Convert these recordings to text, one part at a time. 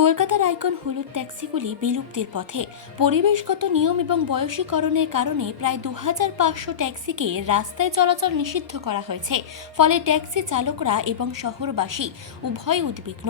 কলকাতার আইকন হলুদ ট্যাক্সিগুলি বিলুপ্তির পথে। পরিবেশগত নিয়ম এবং বয়সীকরণের কারণে প্রায় 2500 ট্যাক্সিকে রাস্তায় চলাচল নিষিদ্ধ করা হয়েছে। ফলে ট্যাক্সি চালকরা এবং শহরবাসী উভয় উদ্বিগ্ন।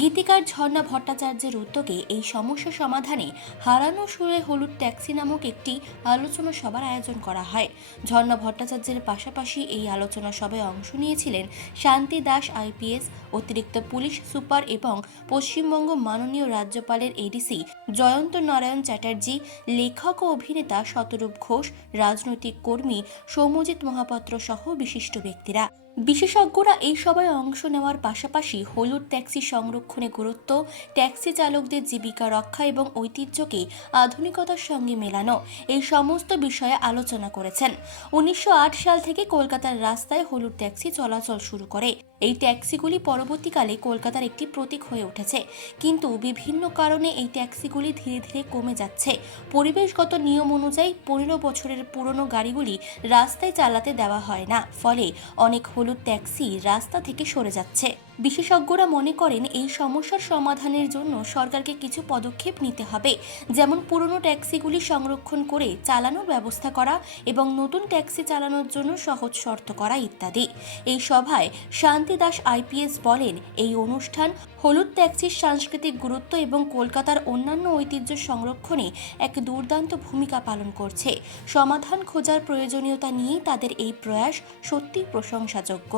গীতিকার ঝর্ণা ভট্টাচার্যের উদ্যোগে এই সমস্যা সমাধানে হারানো সুরে হলুদ ট্যাক্সি নামক একটি আলোচনা সভার আয়োজন করা হয়। ঝর্ণা ভট্টাচার্যের পাশাপাশি এই আলোচনা সভায় অংশ নিয়েছিলেন শান্তি দাস আইপিএস, অতিরিক্ত পুলিশ সুপার এবং পশ্চিমবঙ্গ মাননীয় রাজ্যপালের এডিসি জয়ন্ত নারায়ণ চ্যাটার্জি, লেখক ও অভিনেতা শতরূপ ঘোষ, রাজনৈতিক কর্মী সৌম্যজিৎ মহাপাত্র সহ বিশিষ্ট ব্যক্তিরা। বিশেষজ্ঞরা এই সভায় অংশ নেওয়ার পাশাপাশি হলুদ ট্যাক্সি সংরক্ষণে গুরুত্ব, ট্যাক্সি চালকদের জীবিকা রক্ষা এবং ঐতিহ্যকে আধুনিকতার সঙ্গে মেলানো এই সমস্ত বিষয়ে আলোচনা করেছেন। 1908 সাল থেকে কলকাতার রাস্তায় হলুদ ট্যাক্সি চলাচল শুরু করে। এই ট্যাক্সিগুলি পরবর্তীকালে কলকাতার একটি প্রতীক হয়ে উঠেছে, কিন্তু বিভিন্ন কারণে এই ট্যাক্সিগুলি ধীরে ধীরে কমে যাচ্ছে। পরিবেশগত নিয়ম অনুযায়ী 15 বছরের পুরনো গাড়িগুলি রাস্তায় চালাতে দেওয়া হয় না, ফলে অনেক হলুদ ট্যাক্সি রাস্তা থেকে সরে যাচ্ছে। বিশেষজ্ঞরা মনে করেন এই সমস্যার সমাধানের জন্য সরকারকে কিছু পদক্ষেপ নিতে হবে, যেমন পুরনো ট্যাক্সিগুলি সংরক্ষণ করে চালানোর ব্যবস্থা করা এবং নতুন ট্যাক্সি চালানোর জন্য সহজ শর্ত করা ইত্যাদি। এই সভায় শান্তি দাস আইপিএস বলেন, এই অনুষ্ঠান হলুদ ট্যাক্সির সাংস্কৃতিক গুরুত্ব এবং কলকাতার অন্যান্য ঐতিহ্য সংরক্ষণে এক দুর্দান্ত ভূমিকা পালন করছে। সমাধান খোঁজার প্রয়োজনীয়তা নিয়েই তাদের এই প্রয়াস সত্যি প্রশংসাযোগ্য।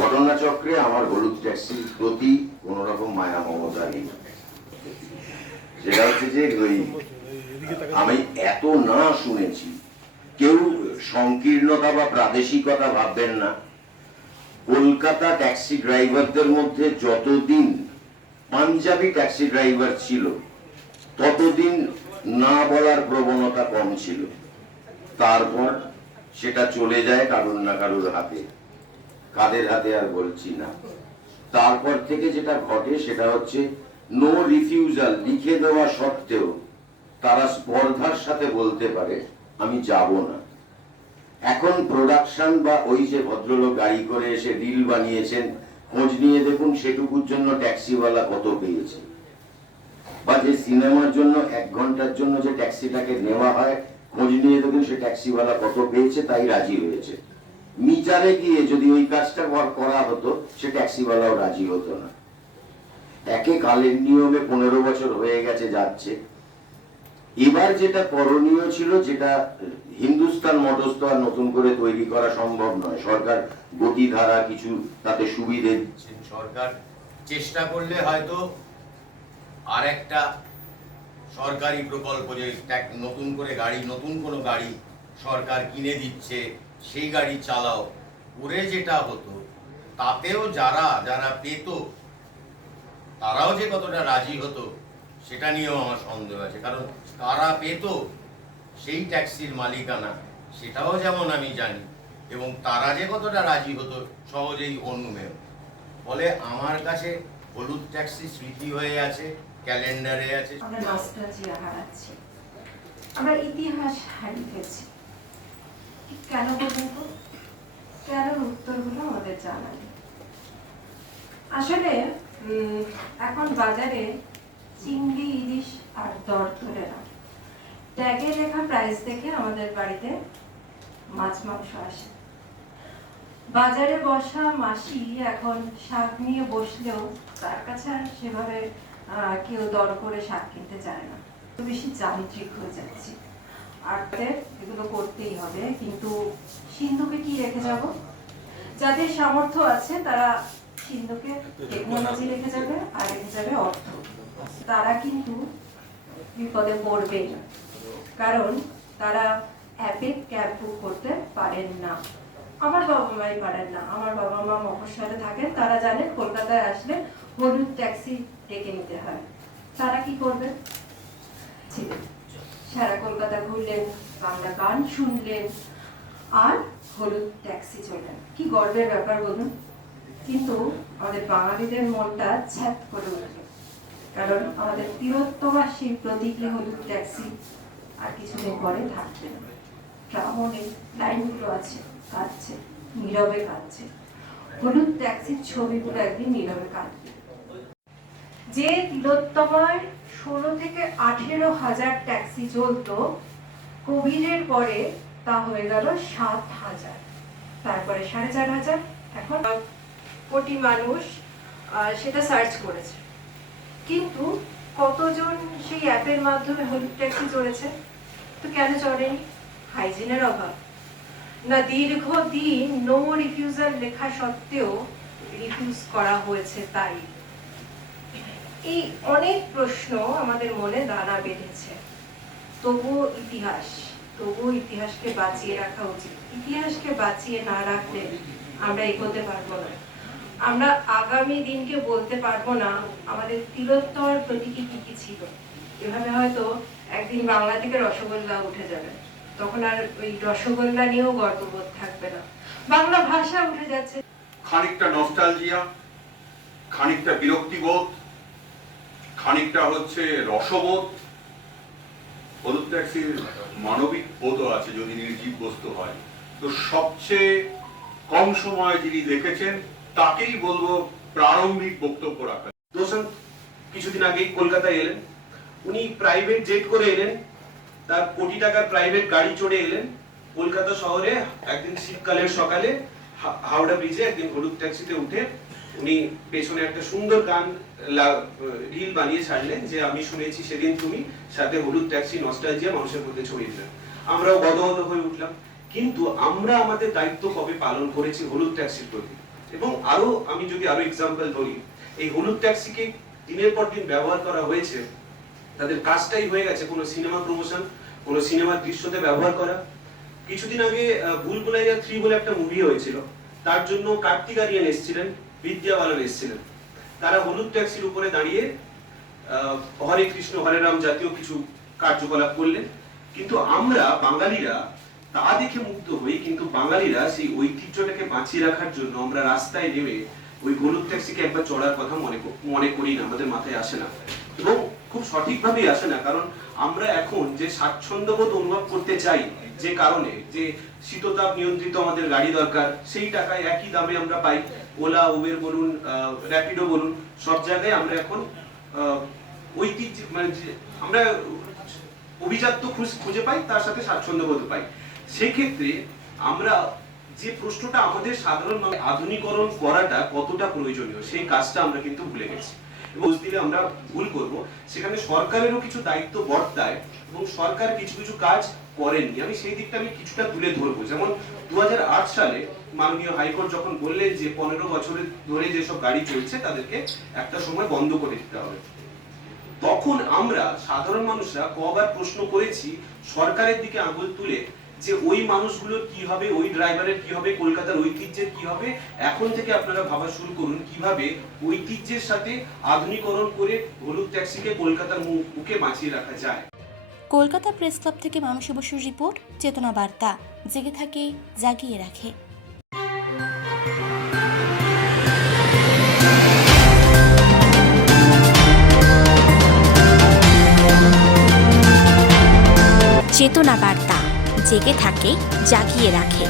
ঘটনাচক্রে আমার হলুদ ট্যাক্সির প্রতি কোন রকম মায়া মমতা নেই। সেটা হচ্ছে যে আমি এত না শুনেছি, কেউ সংকীর্ণতা বা প্রাদেশিকতা ভাববেন না। কলকাতা ট্যাক্সি ড্রাইভারদের মধ্যে যতদিন পাঞ্জাবি ট্যাক্সি ড্রাইভার ছিল, ততদিন না বলার প্রবণতা কম ছিল। তারপর সেটা চলে যায় কারুর না কারুর হাতে, কাদের হাতে আর বলছি না। তারপর থেকে যেটা ঘটে সেটা হচ্ছে নো রিফিউজাল লিখে দেওয়া সত্ত্বেও তারা স্পর্ধার সাথে বলতে পারে আমি যাব না। এখন প্রোডাকশন বা ওই যে ভদ্রলোক গাড়ি করে এসে রিল বানিয়েছেন, খোঁজ নিয়ে দেখুন সেটুকুর জন্য ট্যাক্সিওয়ালা কত পেয়েছে। বা যে সিনেমার জন্য 1 ঘন্টার জন্য যে ট্যাক্সিটাকে নেওয়া হয়, খোঁজ নিয়ে দেখুন সে ট্যাক্সিওয়ালা কত পেয়েছে, তাই রাজি হয়েছে। মিটারে গিয়ে যদি ওই কাজটা করা হতো, সে ট্যাক্সিওয়ালাও রাজি হতো না। একে কালের নিয়মে 15 বছর হয়ে গেছে, যাচ্ছে। এবার যেটা করণীয় ছিল, যেটা হিন্দুস্তান মোটরস তো আর নতুন করে তৈরি করা সম্ভব নয়। সরকার গতিধারা কিছু তাতে সুবিধে দিচ্ছেন। সরকার চেষ্টা করলে হয়তো আর একটা সরকারি প্রকল্প, যে নতুন করে গাড়ি, নতুন কোনো গাড়ি সরকার কিনে দিচ্ছে, সেই গাড়ি চালাও করে যেটা হতো, তাতেও যারা যারা পেত তারাও যে কতটা রাজি হতো সেটা নিয়েও আমার সন্দেহ আছে। কারণ কারা পেত সেই ট্যাক্সির মালিকানা, সেটাও যেমন আমি জানি, এবং তারা যে কতটা রাজি হতো সহজেই অনুমেয়। ফলে আমার কাছে হলুদ ট্যাক্সি স্মৃতি হয়ে আছে, ক্যালেন্ডারে আছে। আমরা নস্টালজিয়া হারাচ্ছি, আমরা ইতিহাস হারিয়ে গেছি। কেন বলুন তো? কেন? উত্তরগুলো আমাদের জানা নেই। আসলে এখন বাজারে চিংড়ি, ইলিশ আর দর ধরে না, ট্যাগে লেখা প্রাইস দেখে আমাদের বাড়িতে মাছ মাংস আসে। বাজারে বসা মাসি এখন শাক নিয়ে বসলেও তার কাছে আর সেভাবে কেউ দর করে শাক কিনতে চায় না। বেশি যান্ত্রিক হয়ে যাচ্ছে, আর এগুলো করতেই হবে। কিন্তু সিন্ধুকে কি রেখে যাব? যাদের সামর্থ্য আছে তারা সিন্ধুকে টেকনোলজি রেখে যাবে, আর রেখে যাবে অর্থ। তারা কিন্তু বিপদে পড়বে না, কারণ তারা অ্যাপে ক্যাব বুক করতে পারেন না। আমার বাবা মাই পারেন না। আমার বাবা মা মফস্বলে থাকেন, তারা জানেন কলকাতায় আসলে হলুদ ট্যাক্সি ডেকে নিতে হয়। তারা কি করবে? সারা কলকাতা ঘুরলেন, বাংলা গান শুনলেন, আর হলুদ ট্যাক্সি চললেন। কি গর্বের ব্যাপার বলুন। কিন্তু আমাদের বাঙালিদের মনটা ছ্যাত করে উঠল, কারণ আমাদের তিরোত্তমাসীর প্রতীকী হলুদ ট্যাক্সি আর কিছুদিন পরে থাকবে না। ট্রামনের লাইনগুলো আছে, কাঁদছে, নীরবে কাঁদছে। হলুদ ট্যাক্সির ছবিগুলো একদিন নীরবে কাঁদবে। যে তিলোত্তমায় 16 থেকে 18,000 ট্যাক্সি চলতো, কোভিডের পরে তা হয়ে গেল 7,000, তারপরে 4,500, এখন কোটি মানুষ সেটা সার্চ করেছে। কিন্তু কতজন সেই অ্যাপের মাধ্যমে হলুদ ট্যাক্সি চড়েছে? তো কেন চড়েনি? হাইজিনের অভাব, না দীর্ঘদিন নো রিফিউজাল লেখা সত্ত্বেও রিফিউজ করা হয়েছে তাই? এই অনেক প্রশ্ন আমাদের মনে দানা বেঁধেছে। তবুও ইতিহাসকে বাঁচিয়ে রাখা উচিত। ইতিহাসকে বাঁচিয়ে না রাখলে আমরা এগোতে পারবো না। আমরা আগামী দিনকে বলতে পারবো না আমাদের তিলোত্তমার প্রতীকী কি কি ছিল। এভাবে হয়তো একদিন বাংলা থেকে রসগোল্লা উঠে যাবে, তখন আর ওই রসগোল্লা নিয়েও গর্ববোধ থাকবে না, বাংলা ভাষা উঠে যাচ্ছে। খানিকটা নস্টালজিয়া, খানিকটা বিরক্তিবোধ, খানিকটা হচ্ছে রসবোধ। হলুদ ট্যাক্সির মানবিক বোধও আছে যদি নির্জীব বস্তু হয়। তো সবচেয়ে কম সময় যিনি দেখেছেন তাকেই বলবো প্রারম্ভিক বক্তব্য রাখা। দোসান কিছুদিন আগেই কলকাতায় এলেন, উনি প্রাইভেট জেট করে এলেন, তার কোটি টাকার প্রাইভেট গাড়ি চড়ে এলেন কলকাতা শহরে। একদিন শীতকালের সকালে হাওড়া ব্রিজে একদিন হলুদ ট্যাক্সিতে উঠে উনি পেছনে একটা সুন্দর গান রিল বানিয়ে ছাড়লেন যে আমি শুনেছি সেদিন তুমি, সাথে হলুদ ট্যাক্সি নস্টালজিয়া মানুষের মধ্যে ছড়িয়ে দিলেন। আমরাও গদগদ হয়ে উঠলাম। কিন্তু আমরা আমাদের দায়িত্ব কবে পালন করেছি হলুদ ট্যাক্সির প্রতি? এবং আমি যদি আরো এক্সাম্পল ধরি, এই হলুদ ট্যাক্সিকে দিনের পর দিন ব্যবহার করা হয়েছে, তাদের কাজটাই হয়ে গেছে কোনো সিনেমা প্রমোশন, কোনো সিনেমার দৃশ্যতে ব্যবহার করা। কিছুদিন আগে ভুলভুলাইয়া 3 বলে একটা মুভি হয়েছিল, তার জন্য কার্তিক আরিয়ান এসেছিলেন, বিদ্যা বালান এসেছিলেন। তারা হলুদ ট্যাক্সির উপরে দাঁড়িয়ে হরে কৃষ্ণ হরে রাম জাতীয় কিছু কার্যকলাপ করলেন। কিন্তু আমরা বাঙালিরা তা দেখে মুগ্ধ হই, কিন্তু বাঙালিরা সেই ঐতিহ্যটাকে বাঁচিয়ে রাখার জন্য আমরা রাস্তায় নেমে ওই হলুদ ট্যাক্সিকে একবার চড়ার কথা মনে করি না, আমাদের মাথায় আসে না, এবং খুব সঠিকভাবেই আসে না। কারণ আমরা এখন যে স্বাচ্ছন্দ্যবোধ অনুভব করতে চাই, যে কারণে যে শীততাপ নিয়ন্ত্রিত আমাদের গাড়ি দরকার, সেই টাকায় একই দামে আমরা পাই। ওলা, উবের বলুন, র্যাপিডো বলুন, সব জায়গায় আমরা এখন ঐতিহ্য মানে আমরা অভিজাত্য খুঁজে পাই, তার সাথে স্বাচ্ছন্দ্যবোধ পাই। সেক্ষেত্রে আমরা যে প্রশ্নটা আমাদের সাধারণ আধুনিকরণ করাটা কতটা প্রয়োজনীয়, সেই কাজটা আমরা কিন্তু ভুলে গেছি। এবং দিলে আমরা ভুল করব, সেখানে সরকারেরও কিছু দায়িত্ব বর্তায় এবং সরকার কিছু কিছু কাজ করেননি। আমি সেই দিকটা কিছুটা তুলে ধরবো। যেমন 2008 সালে মাননীয় হাইকোর্ট যখন বললেন যে 15 বছরের ধরে যেসব গাড়ি চলছে তাদেরকে একটা সময় বন্ধ করে দিতে হবে, তখন আমরা সাধারণ মানুষরা কবার প্রশ্ন করেছি সরকারের দিকে আঙুল তুলে যে ওই মানুষগুলোর কি হবে, ওই ড্রাইভারের কি হবে, কলকাতার ঐতিহ্যের কি হবে। এখন থেকে আপনারা ভাবা শুরু করুন কিভাবে ঐতিহ্যের সাথে আধুনিকরণ করে হলুদ ট্যাক্সিকে কলকাতার মুখে বাঁচিয়ে রাখা যায়। কলকাতা প্রেস ক্লাব থেকে মানসী বসুর রিপোর্ট, চেতনা বার্তা, জেগে থাকে, জাগিয়ে রাখে। চেতনা বার্তা, জেগে থাকে, জাগিয়ে রাখে।